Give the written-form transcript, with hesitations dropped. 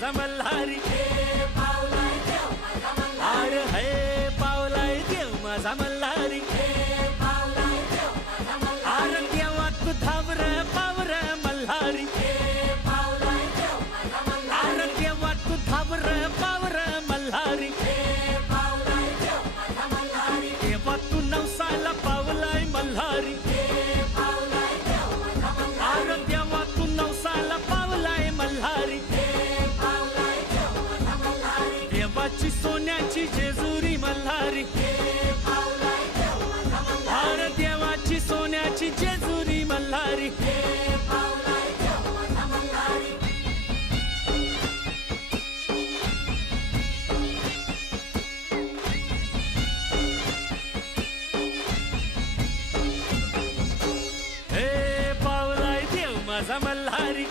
माझा मल्हारी पावलाय देव माझा मल्हारी अरे हे पावलाय देव माझा मल्हारी पावलाय देव माझा मल्हारी अरे देवा तू धावर पावर मल्हारी पावलाय देव माझा मल्हारी अरे देवा तू धावर पावर मल्हारी पावलाय देव माझा मल्हारी देवा तू नवसाला पावलाय मल्हारी पावलाय देव माझा मल्हारी अरे देवा तू नवसाला पावलाय मल्हारी पावलाय देव माझा मल्हारी देवाची सोन्याची जेजुरी मल्हारी पावलाय देव माझा मल्हारी अरे देवाची सोन्याची जेजुरी मल्हारी पावलाय देव माझा मल्हारी हे पावलाय देव माझा मल्हारी